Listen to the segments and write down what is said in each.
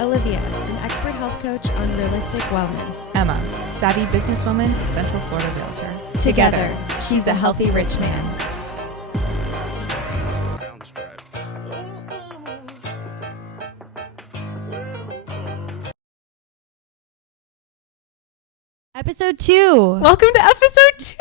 Olivia, an expert health coach on realistic wellness. Emma, savvy businesswoman, Central Florida realtor. Together, she's a healthy rich man. Episode 2. Welcome to episode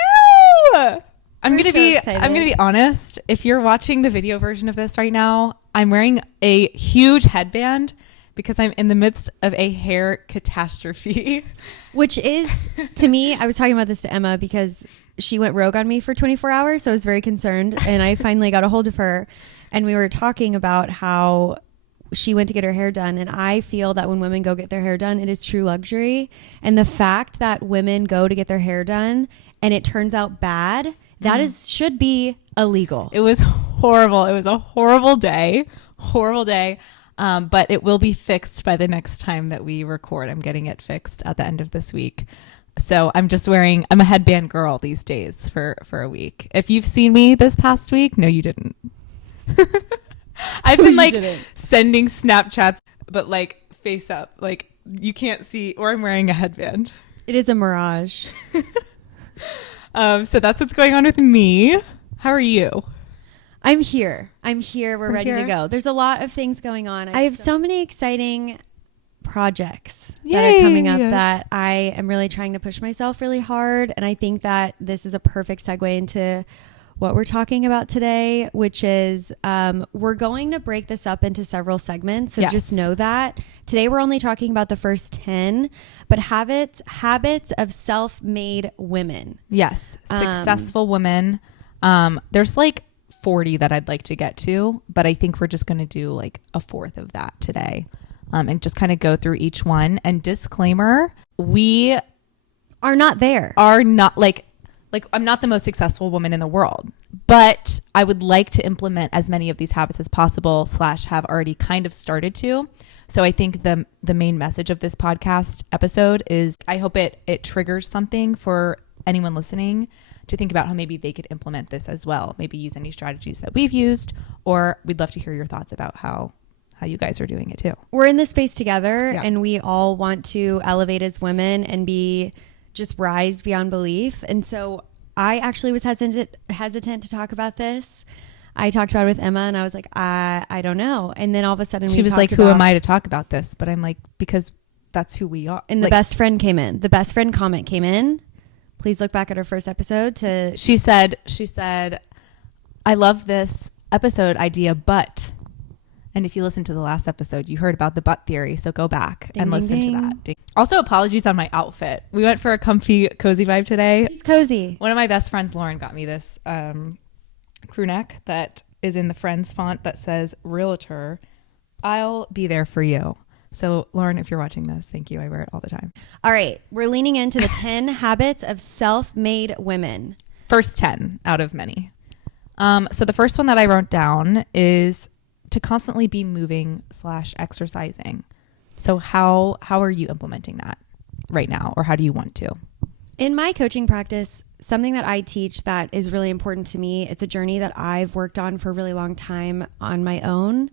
2. I'm gonna be honest. If you're watching the video version of this right now, I'm wearing a huge headband because I'm in the midst of a hair catastrophe. Which is, to me, I was talking about this to Emma because she went rogue on me for 24 hours. So I was very concerned. And I finally got a hold of her. And we were talking about how she went to get her hair done. And I feel that when women go get their hair done, it is true luxury. And the fact that women go to get their hair done and it turns out bad, that should be illegal. It was horrible. It was a horrible day. But it will be fixed by the next time that we record. I'm getting it fixed at the end of this week. So I'm a headband girl these days for a week. If you've seen me this past week, no, you didn't. I've been sending Snapchats, but face up, you can't see, or I'm wearing a headband. It is a mirage. So that's what's going on with me. How are you? I'm here. We're ready to go. There's a lot of things going on. I have so many exciting projects that are coming up that I am really trying to push myself really hard. And I think that this is a perfect segue into what we're talking about today, which is we're going to break this up into several segments. So just know that. Today we're only talking about the first 10, but habits of self-made women. Yes. Successful women. There's 40 that I'd like to get to, but I think we're just going to do a fourth of that today, and just kind of go through each one. And disclaimer, we are not there. I'm not the most successful woman in the world, but I would like to implement as many of these habits as possible / have already kind of started to. So I think the main message of this podcast episode is I hope it triggers something for anyone listening to think about how maybe they could implement this as well. Maybe use any strategies that we've used, or we'd love to hear your thoughts about how you guys are doing it too. We're in this space together and we all want to elevate as women and just rise beyond belief. And so I actually was hesitant to talk about this. I talked about it with Emma and I was like, I don't know. And then all of a sudden she was like, who am I to talk about this? But I'm like, because that's who we are. And the best friend came in. The best friend comment came in. Please look back at our first episode she said, I love this episode idea, but, and if you listen to the last episode, you heard about the butt theory. So go back and listen to that. Also, apologies on my outfit. We went for a comfy, cozy vibe today. She's cozy. One of my best friends, Lauren, got me this crew neck that is in the Friends font that says realtor. I'll be there for you. So Lauren, if you're watching this, thank you. I wear it all the time. All right. We're leaning into the 10 habits of self-made women. First 10 out of many. So the first one that I wrote down is to constantly be moving / exercising. So how are you implementing that right now, or how do you want to? In my coaching practice, something that I teach that is really important to me, it's a journey that I've worked on for a really long time on my own.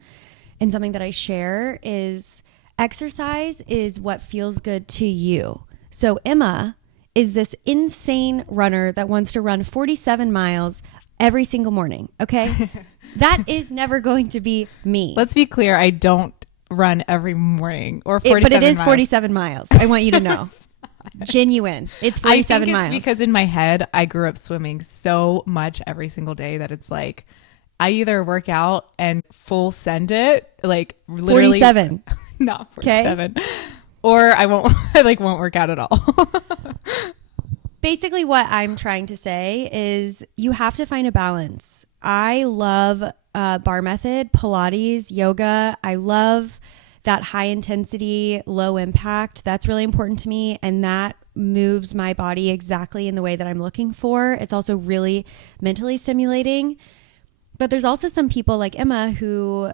And something that I share is exercise is what feels good to you. So Emma is this insane runner that wants to run 47 miles every single morning. Okay. That is never going to be me. Let's be clear. I don't run every morning or 47 but it is miles. 47 miles. I want you to know. Genuine. It's 47 I think miles. It's because in my head, I grew up swimming so much every single day that it's I either work out and full send it, literally 47. Not 47. Okay. Or I won't work out at all. Basically what I'm trying to say is you have to find a balance. I love bar method, Pilates, yoga. I love that high intensity, low impact. That's really important to me. And that moves my body exactly in the way that I'm looking for. It's also really mentally stimulating. But there's also some people like Emma who,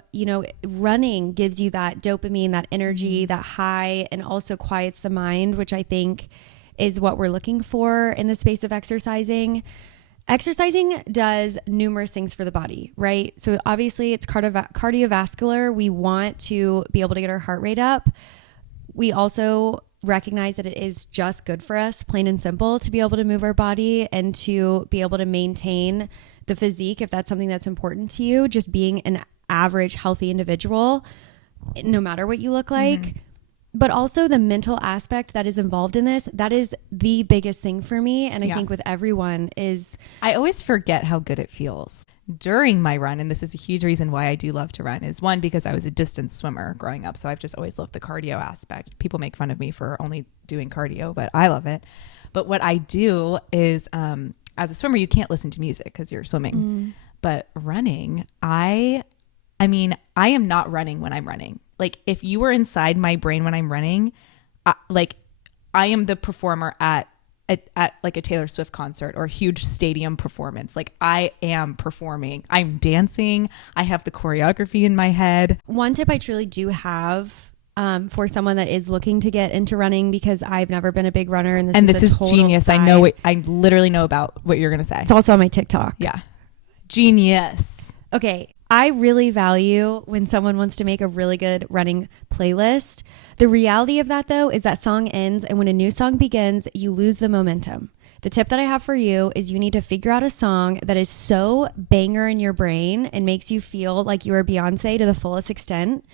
running gives you that dopamine, that energy, that high, and also quiets the mind, which I think is what we're looking for in the space of exercising. Exercising does numerous things for the body, right? So obviously it's cardiovascular. We want to be able to get our heart rate up. We also recognize that it is just good for us, plain and simple, to be able to move our body and to be able to maintain the physique, if that's something that's important to you, just being an average healthy individual, no matter what you look like. Mm-hmm. But also the mental aspect that is involved in this, that is the biggest thing for me. And I think with everyone is... I always forget how good it feels during my run. And this is a huge reason why I do love to run, is one, because I was a distance swimmer growing up. So I've just always loved the cardio aspect. People make fun of me for only doing cardio, but I love it. But what I do is, as a swimmer, you can't listen to music because you're swimming. But running, I am not running when I'm running. Like, if you were inside my brain when I'm running, I am the performer at like a Taylor Swift concert or a huge stadium performance. Like, I am performing. I'm dancing. I have the choreography in my head. One tip I truly do have for someone that is looking to get into running, because I've never been a big runner, and this is genius. Side. I literally know about what you're going to say. It's also on my TikTok. Yeah. Genius. Okay. I really value when someone wants to make a really good running playlist. The reality of that, though, is that song ends, and when a new song begins, you lose the momentum. The tip that I have for you is you need to figure out a song that is so banger in your brain and makes you feel like you are Beyonce to the fullest extent.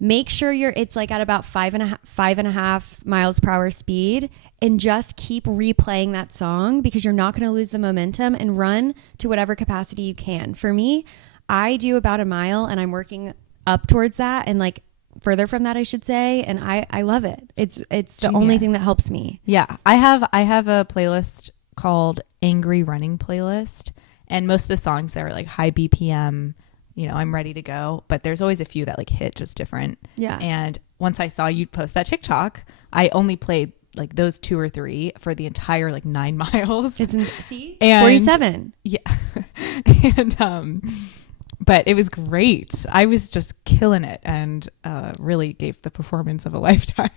Make sure it's like at about 5.5 miles per hour speed, and just keep replaying that song, because you're not going to lose the momentum, and run to whatever capacity you can. For me, I do about a mile, and I'm working up towards that, and like further from that, I should say. And I love it. It's the only thing that helps me. Yeah. I have a playlist called Angry Running Playlist, and most of the songs are like high BPM, I'm ready to go, but there's always a few that like hit just different. Yeah. And once I saw you post that TikTok, I only played like those 2 or 3 for the entire like 9 miles. See? And 47. Yeah. And, but it was great. I was just killing it, and really gave the performance of a lifetime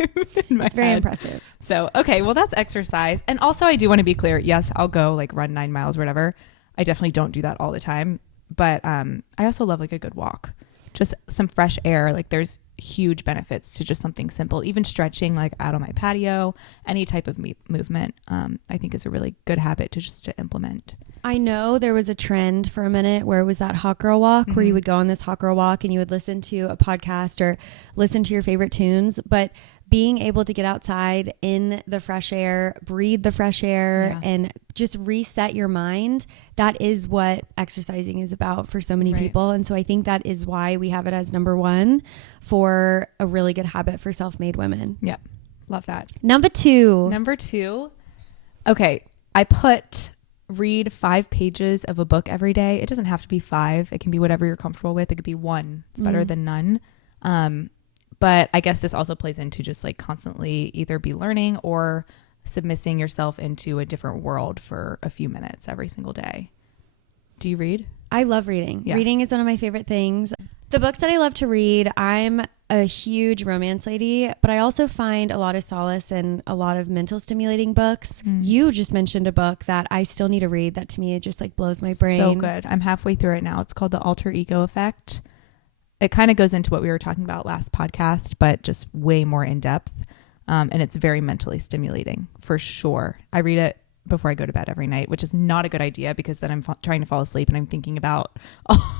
in my It's very head. impressive. So, okay, well, that's exercise. And also, I do want to be clear. Yes, I'll go like run 9 miles or whatever. I definitely don't do that all the time. But I also love like a good walk. Just some fresh air. Like, there's huge benefits to just something simple. Even stretching like out on my patio, any type of movement, I think is a really good habit to implement. I know there was a trend for a minute where it was that hot girl walk, where you would go on this hot girl walk and you would listen to a podcast or listen to your favorite tunes. But being able to get outside in the fresh air, breathe the fresh air, and just reset your mind, that is what exercising is about for so many people. And so I think that is why we have it as number 1 for a really good habit for self-made women. Yep. Love that. Number 2. Okay. I read 5 pages of a book every day. It doesn't have to be 5. It can be whatever you're comfortable with. It could be 1. It's better than none. But I guess this also plays into just like constantly either be learning or submissing yourself into a different world for a few minutes every single day. Do you read? I love reading. Yeah. Reading is one of my favorite things. The books that I love to read, I'm a huge romance lady, but I also find a lot of solace in a lot of mental stimulating books. You just mentioned a book that I still need to read that to me, it just like blows my brain. So good. I'm halfway through it now. It's called The Alter Ego Effect. It kind of goes into what we were talking about last podcast, but just way more in depth. And it's very mentally stimulating for sure. I read it before I go to bed every night, which is not a good idea, because then I'm trying to fall asleep and I'm thinking about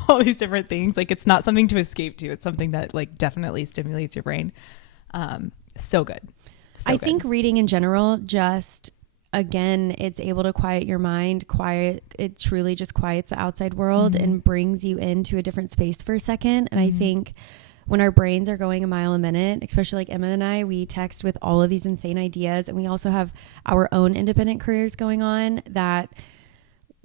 all these different things. Like, it's not something to escape to. It's something that like definitely stimulates your brain. So good. I think reading in general, just again, it's able to quiet your mind, it truly just quiets the outside world and brings you into a different space for a second. And I think when our brains are going a mile a minute, especially like Emma and I, we text with all of these insane ideas, and we also have our own independent careers going on, that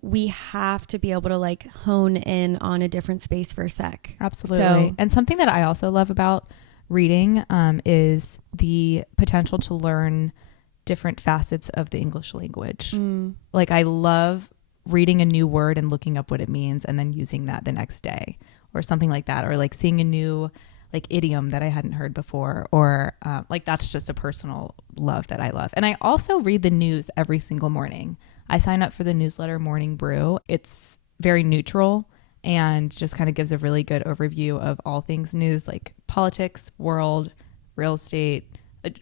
we have to be able to like hone in on a different space for a sec. Absolutely. And something that I also love about reading is the potential to learn different facets of the English language. Like, I love reading a new word and looking up what it means and then using that the next day or something like that, or like seeing a new like idiom that I hadn't heard before, or like that's just a personal love that I love. And I also read the news every single morning. I sign up for the newsletter Morning Brew. It's very neutral and just kind of gives a really good overview of all things news, like politics, world, real estate,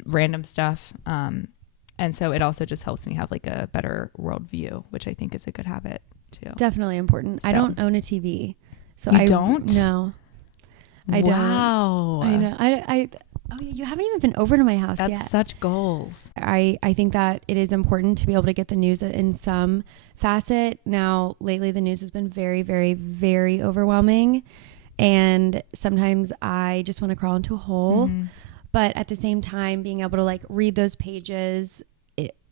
random stuff. And so it also just helps me have like a better worldview, which I think is a good habit too. Definitely important. So. I don't own a TV. So You don't? No. I don't. Wow. I know. Oh, you haven't even been over to my house yet. That's such goals. I think that it is important to be able to get the news in some facet. Now, lately, the news has been very, very, very overwhelming. And sometimes I just want to crawl into a hole. Mm-hmm. But at the same time, being able to like read those pages,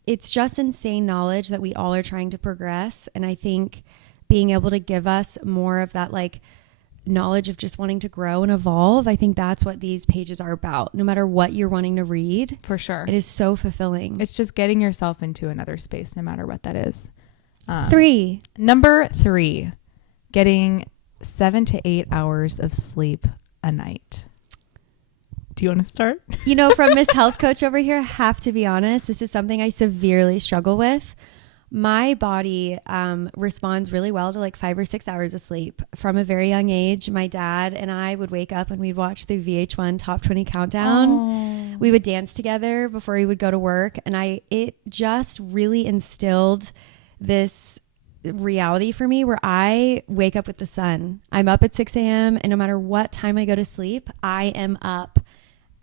it's just insane knowledge that we all are trying to progress. And I think being able to give us more of that like knowledge of just wanting to grow and evolve, I think that's what these pages are about. No matter what you're wanting to read, For sure. it is so fulfilling. It's just getting yourself into another space, no matter what that is. 3. Number 3, getting 7 to 8 hours of sleep a night. Do you want to start? You know, from Miss Health Coach over here, I have to be honest, this is something I severely struggle with. My body responds really well to like 5 or 6 hours of sleep. From a very young age, my dad and I would wake up and we'd watch the VH1 Top 20 Countdown. Oh. We would dance together before he would go to work. And it just really instilled this reality for me where I wake up with the sun. I'm up at 6 a.m. and no matter what time I go to sleep, I am up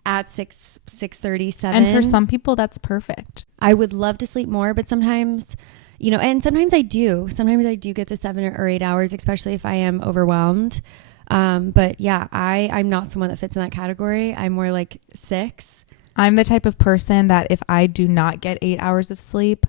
at 6:30, 7. And for some people, that's perfect. I would love to sleep more, but sometimes, you know, and sometimes I do. Sometimes I do get the 7 or 8 hours, especially if I am overwhelmed. But yeah, I'm not someone that fits in that category. I'm more like 6. I'm the type of person that if I do not get 8 hours of sleep,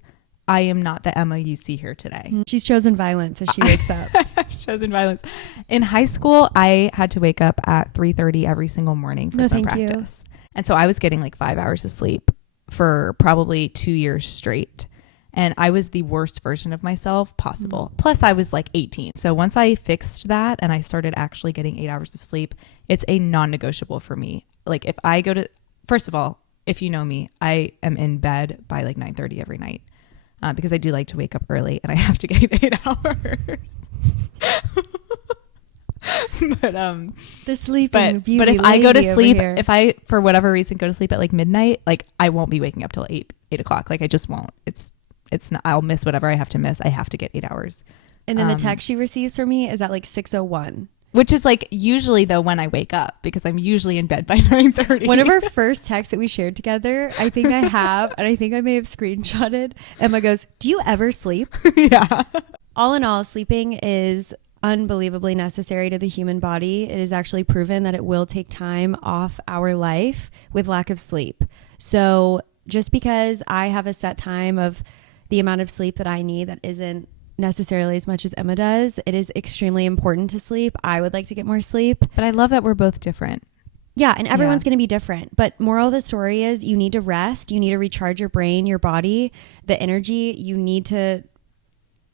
I am not the Emma you see here today. She's chosen violence as she wakes up. I've chosen violence. In high school, I had to wake up at 3:30 every single morning for swim practice. And so I was getting like 5 hours of sleep for probably 2 years straight. And I was the worst version of myself possible. Plus I was like 18. So once I fixed that and I started actually getting 8 hours of sleep, it's a non-negotiable for me. Like if I go to, first of all, if you know me, I am in bed by like 9:30 every night. Because I do like to wake up early and I have to get 8 hours. But the sleeping beauty. But if I go to sleep, here. if I for whatever reason go to sleep at like midnight, like I won't be waking up till 8 o'clock. Like I just won't. It's not. I'll miss whatever I have to miss. I have to get 8 hours. And then the text she receives from me is at like 6:01. Which is like usually though when I wake up because I'm usually in bed by 9:30. One of our first texts that we shared together, I think I have, and I think I may have screenshotted. Emma goes, "Do you ever sleep?" Yeah. All in all, sleeping is unbelievably necessary to the human body. It is actually proven that it will take time off our life with lack of sleep. So just because I have a set time of the amount of sleep that I need that isn't necessarily as much as Emma does, it is extremely important to sleep. I would like to get more sleep. But I love that we're both different. Yeah, and everyone's going to be different. But moral of the story is you need to rest. You need to recharge your brain, your body, the energy. You need to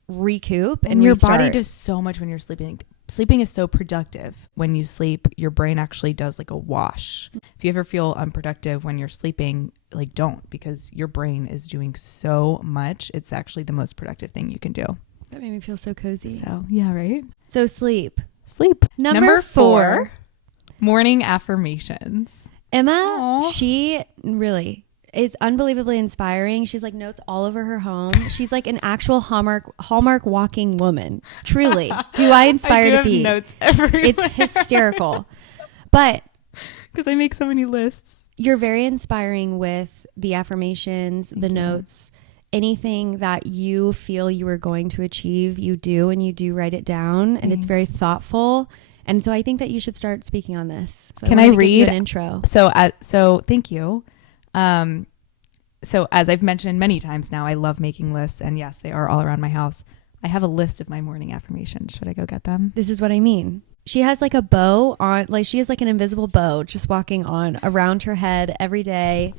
recoup and your restart. body does so much when you're sleeping. Sleeping is so productive. When you sleep, your brain actually does like a wash. If you ever feel unproductive when you're sleeping, like don't, because your brain is doing so much. It's actually the most productive thing you can do. That made me feel so cozy. So yeah, right? So sleep. Number 4, morning affirmations. Emma, Aww. she really is unbelievably inspiring. She's like notes all over her home. She's like an actual Hallmark walking woman. Truly, who I aspire to be. Notes everywhere. It's hysterical. But because I make so many lists. You're very inspiring with the affirmations, the notes, anything that you feel you are going to achieve, you do, and you do write it down. And it's very thoughtful. And so I think that you should start speaking on this. So Can I give read you an intro? So thank you. So as I've mentioned many times now, I love making lists, and yes, they are all around my house. I have a list of my morning affirmations. Should I go get them? This is what I mean. She has like a bow on, like she has like an invisible bow just walking on around her head every day.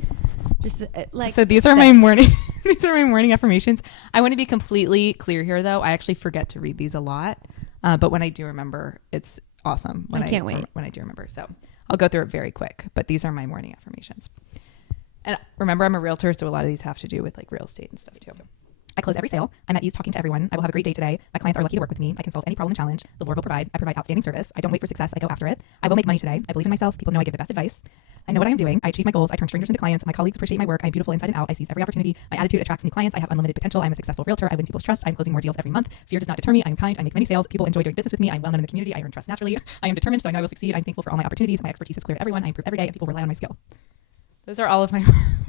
Just like, so these are my morning, these are my morning affirmations. I want to be completely clear here though. I actually forget to read these a lot. But when I do remember, it's awesome. I can't wait. When I do remember. So I'll go through it very quick, but these are my morning affirmations. And remember, I'm a realtor, so a lot of these have to do with like real estate and stuff too. I close every sale. I'm at ease talking to everyone. I will have a great day today. My clients are lucky to work with me. I can solve any problem and challenge. The Lord will provide. I provide outstanding service. I don't wait for success. I go after it. I will make money today. I believe in myself. People know I give the best advice. I know what I'm doing. I achieve my goals. I turn strangers into clients. My colleagues appreciate my work. I'm beautiful inside and out. I seize every opportunity. My attitude attracts new clients. I have unlimited potential. I'm a successful realtor. I win people's trust. I'm closing more deals every month. Fear does not deter me. I'm kind. I make many sales. People enjoy doing business with me. I'm well known in the community. I earn trust naturally. I am determined, so I know I will succeed. I'm thankful for all my opportunities. My expertise is clear to everyone. I improve every day, and people rely on my skill. Those are all of my.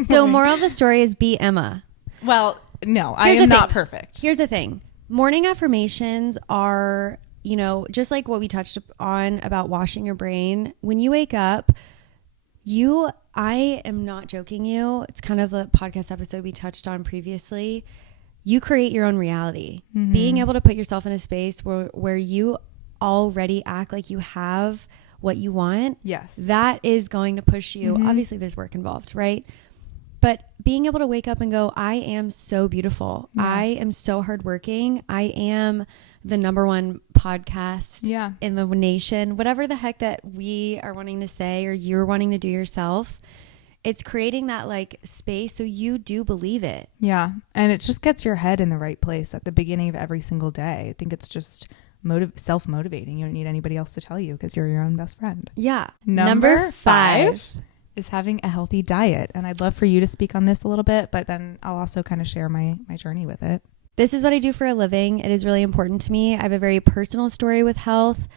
So moral of the story is be Emma. Well, no, I am not perfect. Here's the thing. Morning affirmations are, you know, just like what we touched on about washing your brain. When you wake up, I am not joking you. It's kind of a podcast episode we touched on previously. You create your own reality. Mm-hmm. Being able to put yourself in a space where you already act like you have what you want. Yes. That is going to push you. Mm-hmm. Obviously there's work involved, right? But being able to wake up and go, I am so beautiful. Yeah. I am so hardworking. I am the number one podcast in the nation. Whatever the heck that we are wanting to say or you're wanting to do yourself, it's creating that like space so you do believe it. Yeah. And it just gets your head in the right place at the beginning of every single day. I think it's just self-motivating. You don't need anybody else to tell you because you're your own best friend. Yeah. Number 5 is having a healthy diet. And I'd love for you to speak on this a little bit, but then I'll also kind of share my journey with it. This is what I do for a living. It is really important to me. I have a very personal story with health.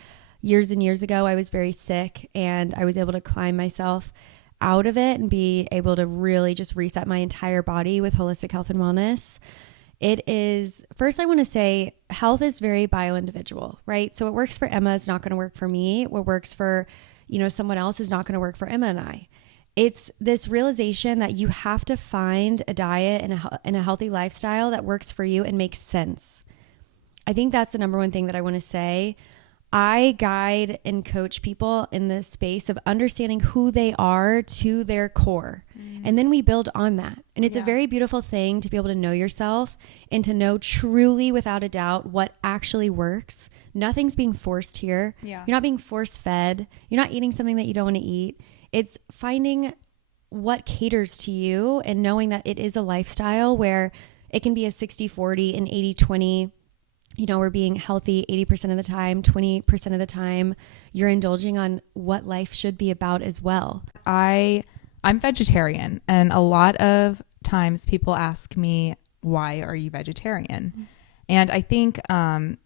Years and years ago, I was very sick and I was able to climb myself out of it and be able to really just reset my entire body with holistic health and wellness. It is, first I want to say health is very bio-individual, right? So what works for Emma is not going to work for me. What works for, someone else is not going to work for Emma and I. It's this realization that you have to find a diet and a healthy lifestyle that works for you and makes sense. I think that's the number one thing that I want to say. I guide and coach people in the space of understanding who they are to their core. Mm. And then we build on that. And it's a very beautiful thing to be able to know yourself and to know truly without a doubt what actually works. Nothing's being forced here. Yeah. You're not being force fed. You're not eating something that you don't want to eat. It's finding what caters to you and knowing that it is a lifestyle where it can be a 60-40 and 80-20. We're being healthy 80% of the time, 20% of the time. You're indulging on what life should be about as well. I'm vegetarian, and a lot of times people ask me, why are you vegetarian? Mm-hmm. And I think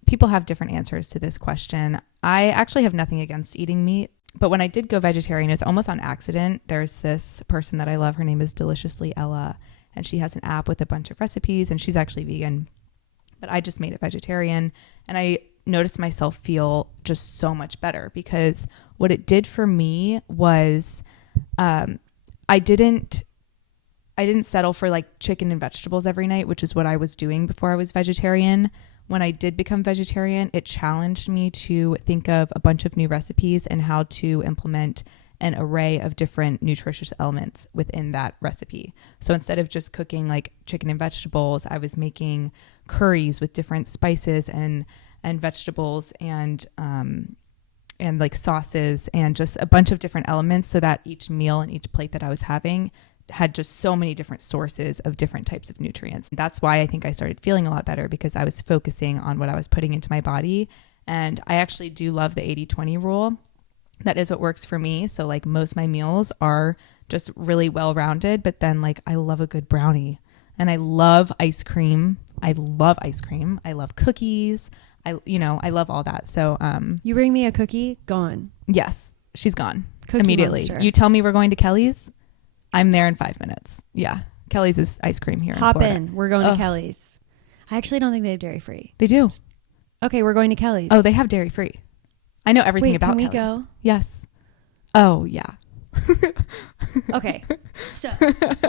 people have different answers to this question. I actually have nothing against eating meat. But when I did go vegetarian, it's almost on accident. There's this person that I love. Her name is Deliciously Ella, and she has an app with a bunch of recipes, and she's actually vegan. But I just made it vegetarian, and I noticed myself feel just so much better because what it did for me was I didn't settle for like chicken and vegetables every night, which is what I was doing before I was vegetarian. When I did become vegetarian, it challenged me to think of a bunch of new recipes and how to implement an array of different nutritious elements within that recipe. So instead of just cooking like chicken and vegetables, I was making curries with different spices and vegetables and like sauces and just a bunch of different elements so that each meal and each plate that I was having had just so many different sources of different types of nutrients. That's why I think I started feeling a lot better because I was focusing on what I was putting into my body. And I actually do love the 80-20 rule. That is what works for me. So like most of my meals are just really well-rounded, but then like I love a good brownie and I love ice cream. I love ice cream. I love cookies. I love all that. So, you bring me a cookie, gone. Yes. She's gone Cookie immediately. Monster. You tell me we're going to Kelly's. I'm there in 5 minutes. Yeah. Kelly's is ice cream here. Hop in Florida. in. We're going to Kelly's. I actually don't think they have dairy free. They do. Okay. We're going to Kelly's. Oh, they have dairy free. I know everything about Kelly's. Can we go? Yes. Oh, yeah. Okay. So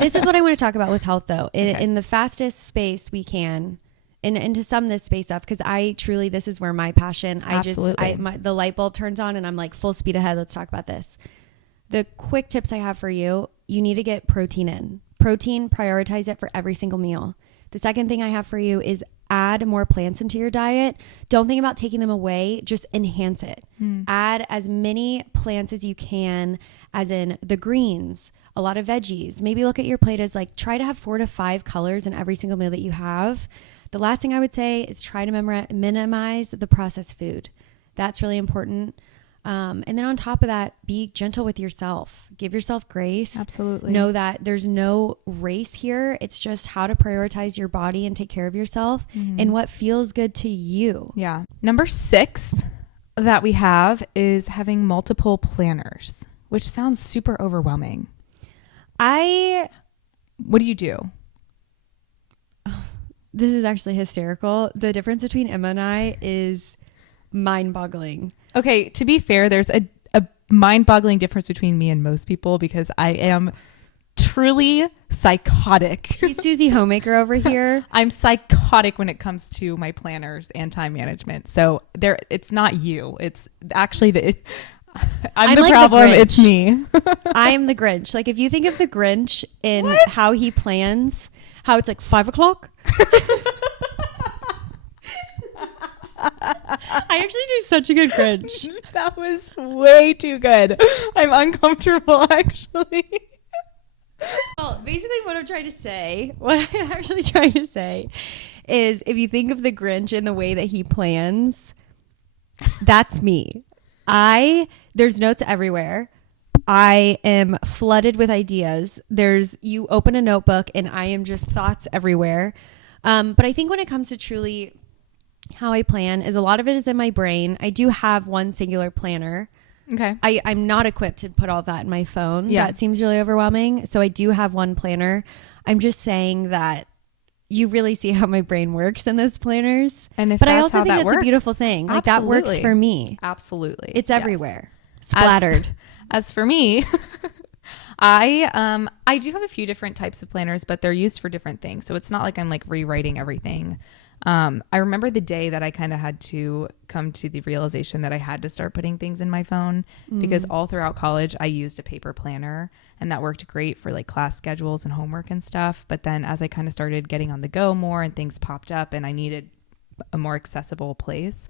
this is what I want to talk about with health though. In the fastest space we can and to sum this space up, because this is where my passion, the light bulb turns on and I'm like full speed ahead. Let's talk about this. The quick tips I have for you, you need to get protein in. Protein, prioritize it for every single meal. The second thing I have for you is add more plants into your diet. Don't think about taking them away, just enhance it. Add as many plants as you can, as in the greens, a lot of veggies. Maybe look at your plate as like, try to have 4 to 5 colors in every single meal that you have. The last thing I would say is try to minimize the processed food. That's really important. And then on top of that, be gentle with yourself. Give yourself grace. Absolutely. Know that there's no race here. It's just how to prioritize your body and take care of yourself and what feels good to you. Yeah. Number 6 that we have is having multiple planners, which sounds super overwhelming. What do you do? This is actually hysterical. The difference between Emma and I is mind-boggling. Okay, to be fair, there's a mind-boggling difference between me and most people because I am truly psychotic. She's Susie Homemaker over here. I'm psychotic when it comes to my planners and time management. So it's not you. It's actually I'm the like problem. The It's me. I am the Grinch. Like if you think of the Grinch in how he plans, how it's like 5 o'clock. I actually do such a good Grinch. That was way too good. I'm uncomfortable, actually. Well, basically what I'm actually trying to say is if you think of the Grinch in the way that he plans, that's me. There's notes everywhere. I am flooded with ideas. You open a notebook and I am just thoughts everywhere. But I think when it comes to truly how I plan is a lot of it is in my brain. I do have one singular planner. Okay. I'm not equipped to put all that in my phone. Yeah. That seems really overwhelming. So I do have one planner. I'm just saying that you really see how my brain works in those planners. But I also think it's a beautiful thing. Like that works for me. Absolutely. It's everywhere. Splattered. As for me, I do have a few different types of planners, but they're used for different things. So it's not like I'm like rewriting everything. I remember the day that I kind of had to come to the realization that I had to start putting things in my phone because all throughout college I used a paper planner and that worked great for like class schedules and homework and stuff. But then as I kind of started getting on the go more and things popped up and I needed a more accessible place,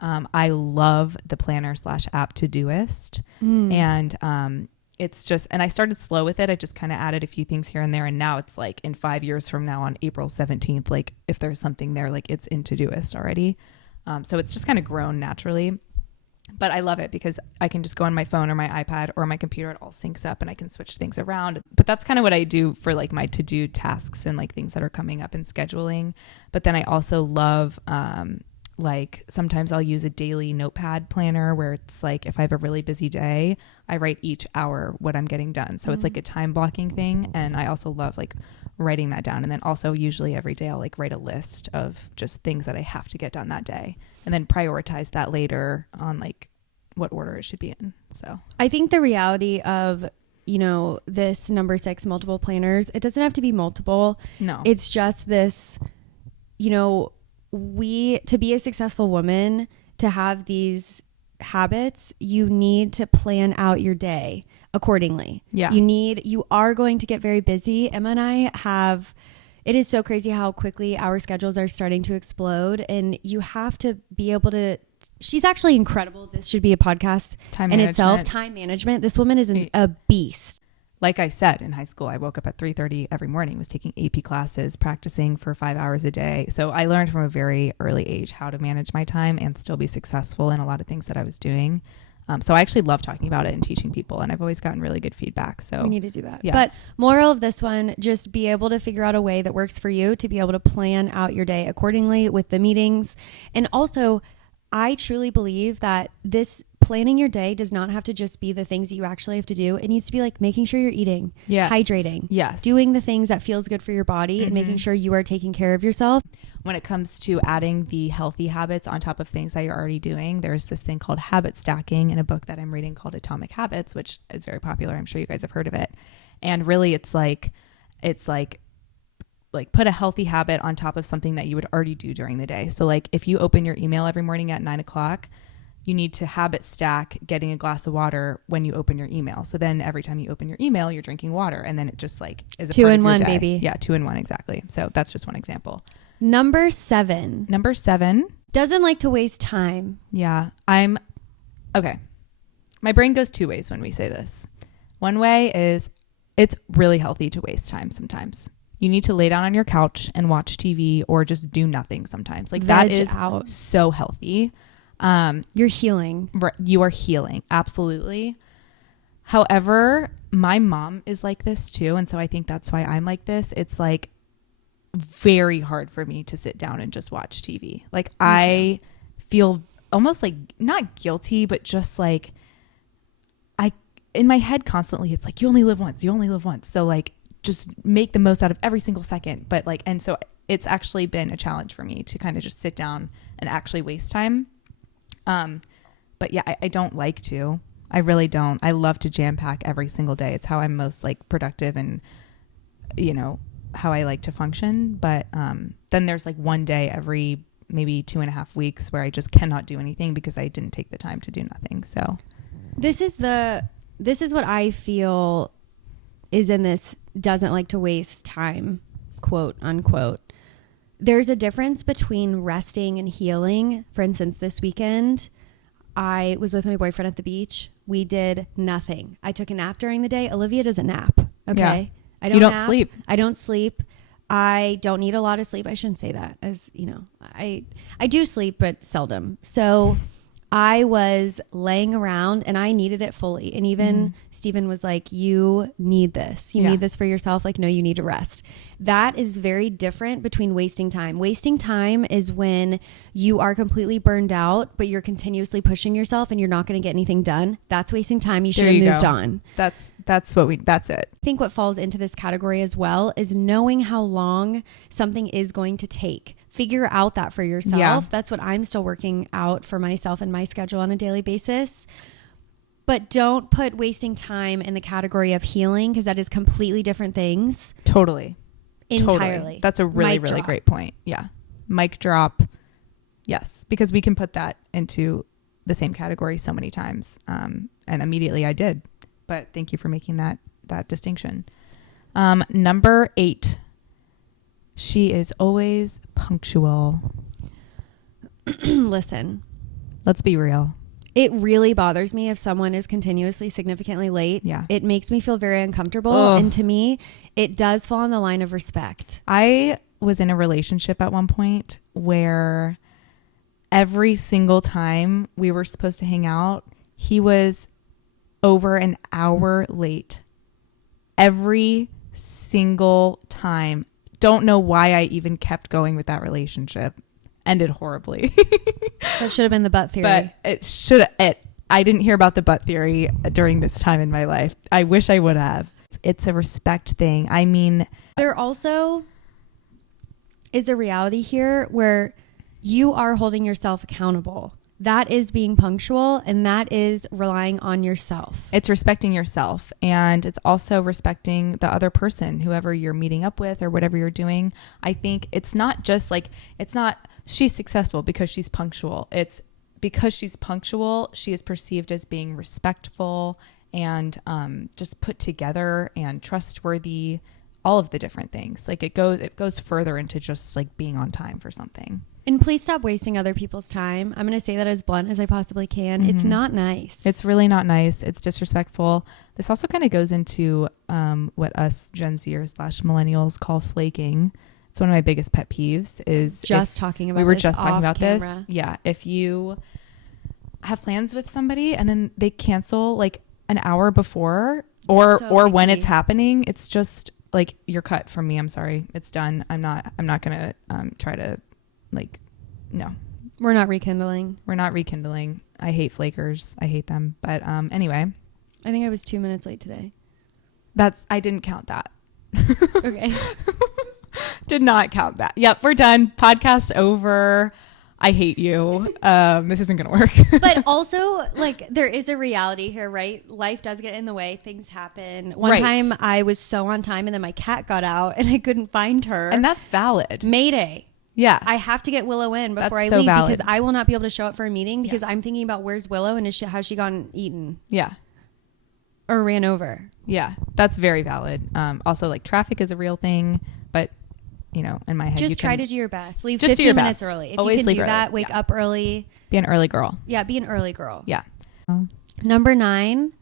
I love the planner /app Todoist. And it's just, and I started slow with it. I just kind of added a few things here and there. And now it's like in 5 years from now on April 17th, like if there's something there, like it's in Todoist already. So it's just kind of grown naturally, but I love it because I can just go on my phone or my iPad or my computer. It all syncs up and I can switch things around. But that's kind of what I do for like my to-do tasks and like things that are coming up in scheduling. But then I also love, like sometimes I'll use a daily notepad planner where it's like if I have a really busy day, I write each hour what I'm getting done. So it's like a time blocking thing. And I also love like writing that down. And then also usually every day I'll like write a list of just things that I have to get done that day and then prioritize that later on like what order it should be in. So I think the reality of, this number 6 multiple planners, it doesn't have to be multiple. No, it's just this, to be a successful woman, to have these habits, you need to plan out your day accordingly. Yeah. You are going to get very busy. Emma and I it is so crazy how quickly our schedules are starting to explode and you have to be able to, she's actually incredible. This should be a podcast in itself. Time management. This woman is a beast. Like I said, in high school, I woke up at 3:30 every morning, was taking AP classes, practicing for 5 hours a day. So I learned from a very early age how to manage my time and still be successful in a lot of things that I was doing. So I actually love talking about it and teaching people, and I've always gotten really good feedback. So we need to do that. Yeah. But moral of this one, just be able to figure out a way that works for you to be able to plan out your day accordingly with the meetings. And also, I truly believe that this planning your day does not have to just be the things that you actually have to do. It needs to be like making sure you're eating, hydrating, doing the things that feels good for your body and making sure you are taking care of yourself. When it comes to adding the healthy habits on top of things that you're already doing, there's this thing called habit stacking in a book that I'm reading called Atomic Habits, which is very popular. I'm sure you guys have heard of it. And really it's like put a healthy habit on top of something that you would already do during the day. So like if you open your email every morning at 9 o'clock, you need to habit stack getting a glass of water when you open your email. So then every time you open your email, you're drinking water and then it just like is a 2 part in of your 1, day. baby. Yeah, 2 in 1, exactly. So that's just one example. Number 7. Number 7. Doesn't like to waste time. Yeah. Okay. My brain goes 2 ways when we say this. One way is it's really healthy to waste time sometimes. You need to lay down on your couch and watch TV or just do nothing sometimes. Like that is so healthy. You're healing. You are healing. Absolutely. However, my mom is like this too. And so I think that's why I'm like this. It's like very hard for me to sit down and just watch TV. Like I feel almost like not guilty, but just like in my head constantly, it's like, you only live once. So like, just make the most out of every single second. But like, and so it's actually been a challenge for me to kind of just sit down and actually waste time. But yeah, I don't like to. I really don't. I love to jam pack every single day. It's how I'm most like productive and, you know, how I like to function. But then there's like one day every maybe 2.5 weeks where I just cannot do anything because I didn't take the time to do nothing. So this is what I feel is in this doesn't like to waste time, quote unquote. There's a difference between resting and healing. For instance, this weekend, I was with my boyfriend at the beach. We did nothing. I took a nap during the day. Olivia doesn't nap. Okay. Yeah. I don't sleep. I don't sleep. I don't need a lot of sleep. I shouldn't say that, as you know, I do sleep, but seldom. So I was laying around and I needed it fully. And even Stephen was like, you need this. You need this for yourself. Like, no, you need to rest. That is very different between wasting time. Wasting time is when you are completely burned out, but you're continuously pushing yourself and you're not going to get anything done. That's wasting time. You should have moved on. That's it. I think what falls into this category as well is knowing how long something is going to take. Figure out that for yourself. Yeah. That's what I'm still working out for myself and my schedule on a daily basis. But don't put wasting time in the category of healing, because that is completely different things. Entirely. Totally. That's a really great point. Yeah. Mic drop. Yes. Because we can put that into the same category so many times. And immediately I did. But thank you for making that distinction. Number 8. She is always punctual. Listen. Let's be real. It really bothers me if someone is continuously significantly late. Yeah. It makes me feel very uncomfortable. Ugh. And to me, it does fall on the line of respect. I was in a relationship at one point where every single time we were supposed to hang out, he was over an hour late. Every single time. Don't know why I even kept going with that relationship. Ended horribly. That should have been the butt theory. But I didn't hear about the butt theory during this time in my life. I wish I would have. It's a respect thing. I mean, there also is a reality here where you are holding yourself accountable. That is being punctual, and that is relying on yourself. It's respecting yourself, and it's also respecting the other person, whoever you're meeting up with or whatever you're doing. I think it's not just like, it's not she's successful because she's punctual. It's because she's punctual, she is perceived as being respectful and just put together and trustworthy, all of the different things. Like it goes further into just like being on time for something. And please stop wasting other people's time. I'm going to say that as blunt as I possibly can. Mm-hmm. It's not nice. It's really not nice. It's disrespectful. This also kind of goes into what us Gen Zers / millennials call flaking. It's one of my biggest pet peeves is talking about this. Yeah. If you have plans with somebody and then they cancel like an hour before or when it's happening, it's just like, you're cut from me. I'm sorry. It's done. I'm not going to try to like, no. We're not rekindling. I hate flakers. I hate them. But anyway. I think I was 2 minutes late today. I didn't count that. Okay. Did not count that. Yep, we're done. Podcast over. I hate you. This isn't going to work. But also, like, there is a reality here, right? Life does get in the way. Things happen. One time I was so on time and then my cat got out and I couldn't find her. And that's valid. Mayday. Yeah. I have to get Willow in before I leave because I will not be able to show up for a meeting because I'm thinking about where's Willow and has she gotten eaten? Yeah. Or ran over. Yeah. That's very valid. Also, like, traffic is a real thing, but you know, in my head. Just try to do your best. Leave just 15 minutes early. If Always you can do that, wake yeah. up early. Be an early girl. Yeah, be an early girl. Yeah. Number 9.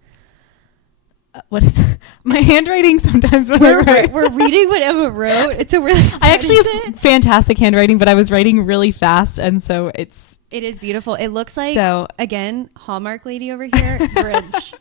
What is my handwriting sometimes when I write? We're reading what Emma wrote. It's a really I actually have fantastic handwriting, but I was writing really fast, and so it is beautiful. It looks like, again, Hallmark lady over here, Grinch.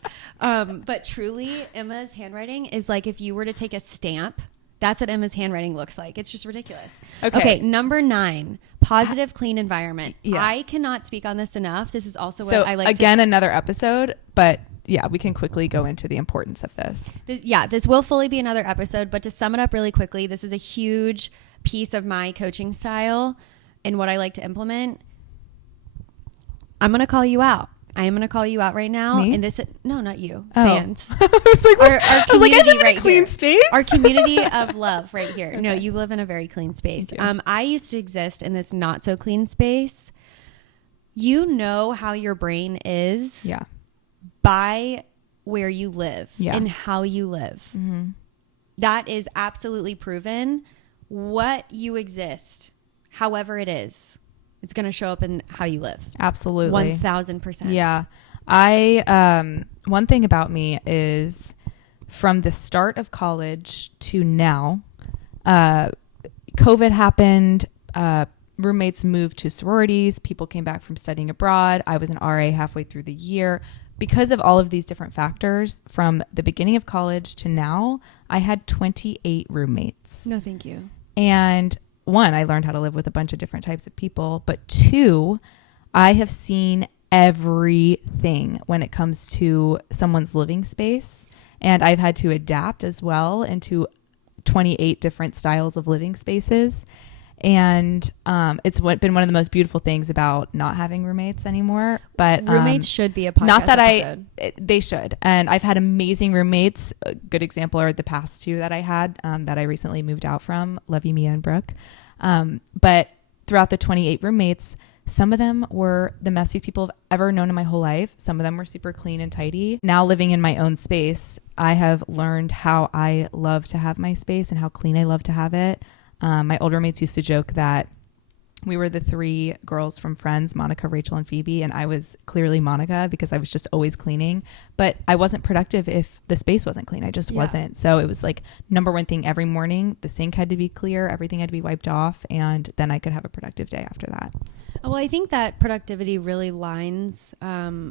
But truly, Emma's handwriting is like if you were to take a stamp. That's what Emma's handwriting looks like. It's just ridiculous. Okay, number 9, positive, clean environment. Yeah. I cannot speak on this enough. This is also what I like. Again, another episode, but yeah, we can quickly go into the importance of this. This will fully be another episode, but to sum it up really quickly, this is a huge piece of my coaching style and what I like to implement. I'm going to call you out. I am going to call you out right now. Me? And no, not you. Fans. I was like, our community I live right in a clean here. Space. Our community of love right here. Okay. No, you live in a very clean space. I used to exist in this not so clean space. You know how your brain is by where you live and how you live. Mm-hmm. That is absolutely proven. What you exist, however it is, it's going to show up in how you live. Absolutely. 1000%. Yeah. One thing about me is from the start of college to now, COVID happened. Roommates moved to sororities. People came back from studying abroad. I was an RA halfway through the year. Because of all of these different factors, from the beginning of college to now, I had 28 roommates. No, thank you. And 1, I learned how to live with a bunch of different types of people. But 2, I have seen everything when it comes to someone's living space. And I've had to adapt as well into 28 different styles of living spaces. And it's been one of the most beautiful things about not having roommates anymore. But roommates should be a podcast episode. They should. And I've had amazing roommates. A good example are the past 2 that I had that I recently moved out from. Love you, Mia and Brooke. But throughout the 28 roommates, some of them were the messiest people I've ever known in my whole life. Some of them were super clean and tidy. Now living in my own space, I have learned how I love to have my space and how clean I love to have it. My old roommates used to joke that we were the 3 girls from Friends, Monica, Rachel, and Phoebe. And I was clearly Monica because I was just always cleaning. But I wasn't productive if the space wasn't clean. I just wasn't. So it was like number 1 thing every morning. The sink had to be clear. Everything had to be wiped off. And then I could have a productive day after that. Well, I think that productivity really lines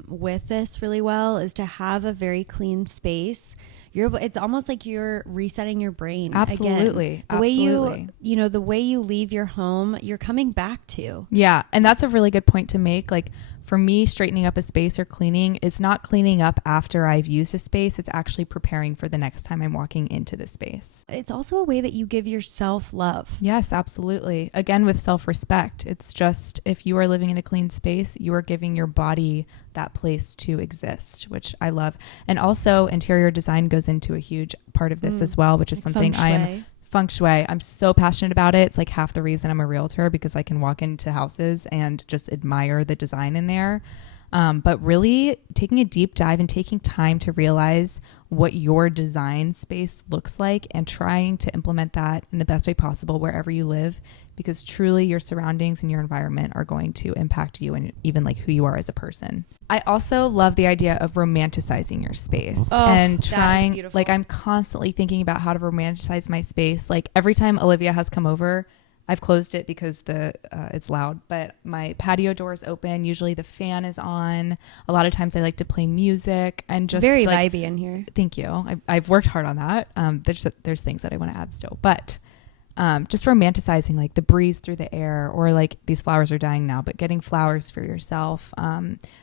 with this really well, is to have a very clean space. It's almost like you're resetting your brain. Absolutely. Again. The way the way you leave your home, you're coming back to. Yeah. And that's a really good point to make. Like for me, straightening up a space or cleaning is not cleaning up after I've used a space. It's actually preparing for the next time I'm walking into the space. It's also a way that you give yourself love. Yes, absolutely. Again, with self-respect. It's just, if you are living in a clean space, you are giving your body that place to exist, which I love. And also interior design goes into a huge part of this as well, which is something feng shui. I'm so passionate about it. It's like half the reason I'm a realtor, because I can walk into houses and just admire the design in there. But really taking a deep dive and taking time to realize what your design space looks like and trying to implement that in the best way possible wherever you live, because truly your surroundings and your environment are going to impact you and even like who you are as a person. I also love the idea of romanticizing your space and trying, like I'm constantly thinking about how to romanticize my space. Like every time Olivia has come over, I've closed it because it's loud, but my patio door is open. Usually the fan is on. A lot of times I like to play music and just very vibey in here. Thank you. I've worked hard on that. There's things that I want to add still, but just romanticizing like the breeze through the air, or like these flowers are dying now, but getting flowers for yourself,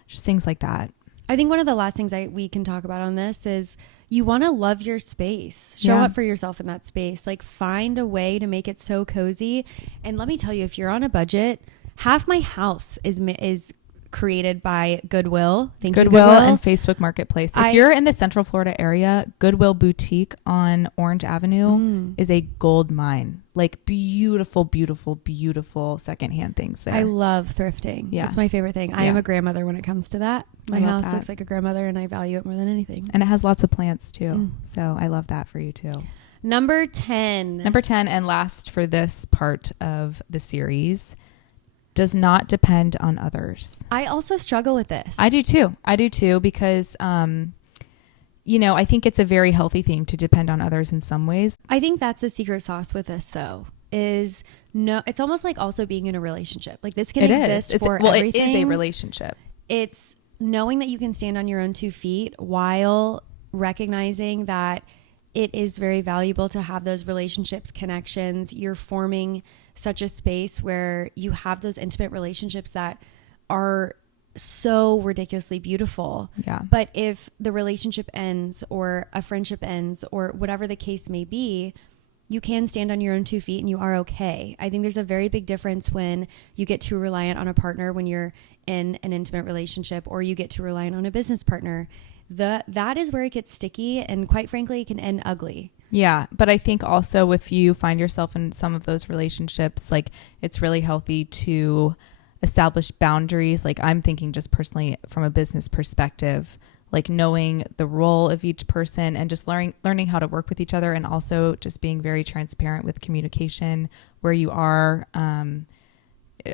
just things like that. I think one of the last things we can talk about on this is you want to love your space. Show up for yourself in that space. Like find a way to make it so cozy. And let me tell you, if you're on a budget, half my house is created by Goodwill. Goodwill and Facebook Marketplace. If you're in the Central Florida area, Goodwill Boutique on Orange Avenue is a gold mine. Like beautiful, beautiful, beautiful secondhand things there. I love thrifting. Yeah. It's my favorite thing. I am a grandmother when it comes to that. My house looks like a grandmother and I value it more than anything. And it has lots of plants too. So I love that for you too. Number 10. Number 10 and last for this part of the series, does not depend on others. I also struggle with this. I do too because, I think it's a very healthy thing to depend on others in some ways. I think that's the secret sauce with this, though, is it's almost like also being in a relationship. Like this can exist for everything. It is a relationship. It's knowing that you can stand on your own 2 feet while recognizing that it is very valuable to have those relationships, connections. You're forming such a space where you have those intimate relationships that are so ridiculously beautiful. Yeah. But if the relationship ends or a friendship ends or whatever the case may be, you can stand on your own 2 feet and you are okay. I think there's a very big difference when you get too reliant on a partner when you're in an intimate relationship, or you get too reliant on a business partner. That is where it gets sticky, and quite frankly, it can end ugly. Yeah. But I think also if you find yourself in some of those relationships, like it's really healthy to establish boundaries. Like I'm thinking just personally from a business perspective, like knowing the role of each person and just learning how to work with each other, and also just being very transparent with communication, where you are,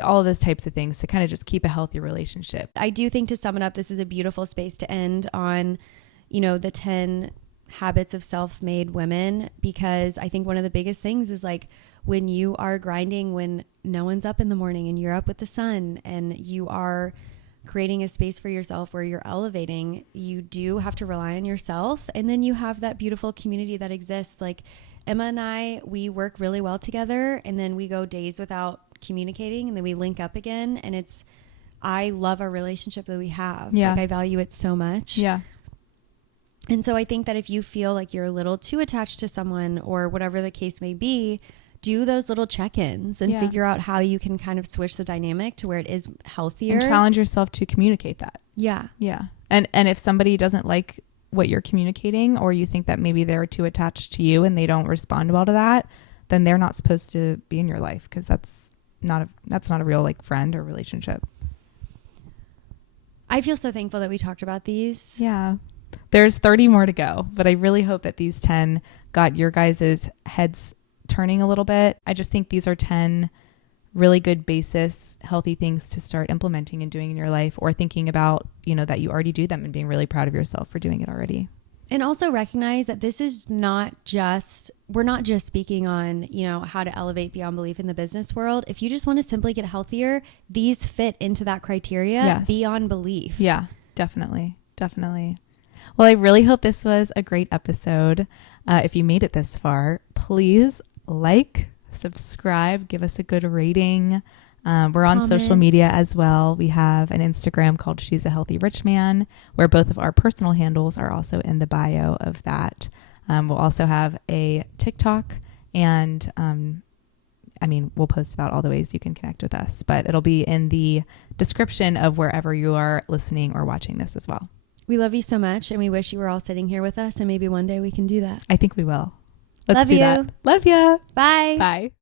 all of those types of things to kind of just keep a healthy relationship. I do think, to sum it up, this is a beautiful space to end on, the 10 habits of self-made women, because I think one of the biggest things is like when you are grinding, when no one's up in the morning and you're up with the sun and you are creating a space for yourself where you're elevating, you do have to rely on yourself. And then you have that beautiful community that exists. Like Emma and I, we work really well together, and then we go days without communicating, and then we link up again, and I love our relationship that we have. Yeah. Like I value it so much. Yeah. And so I think that if you feel like you're a little too attached to someone or whatever the case may be, do those little check-ins and figure out how you can kind of switch the dynamic to where it is healthier. And challenge yourself to communicate that. Yeah. Yeah. And if somebody doesn't like what you're communicating, or you think that maybe they're too attached to you and they don't respond well to that, then they're not supposed to be in your life, because that's not a real like friend or relationship. I feel so thankful that we talked about these. Yeah. There's 30 more to go, but I really hope that these 10 got your guys' heads turning a little bit. I just think these are 10 really good basis, healthy things to start implementing and doing in your life, or thinking about, that you already do them and being really proud of yourself for doing it already. And also recognize that this is we're not just speaking on, how to elevate beyond belief in the business world. If you just want to simply get healthier, these fit into that criteria beyond belief. Yeah, definitely. Definitely. Well, I really hope this was a great episode. If you made it this far, please subscribe, give us a good rating. We're on social media as well. We have an Instagram called She's a Healthy Rich Man, where both of our personal handles are also in the bio of that. We'll also have a TikTok, and we'll post about all the ways you can connect with us, but it'll be in the description of wherever you are listening or watching this as well. We love you so much, and we wish you were all sitting here with us, and maybe one day we can do that. I think we will. Let's Love do you. that. Love ya. Bye. Bye.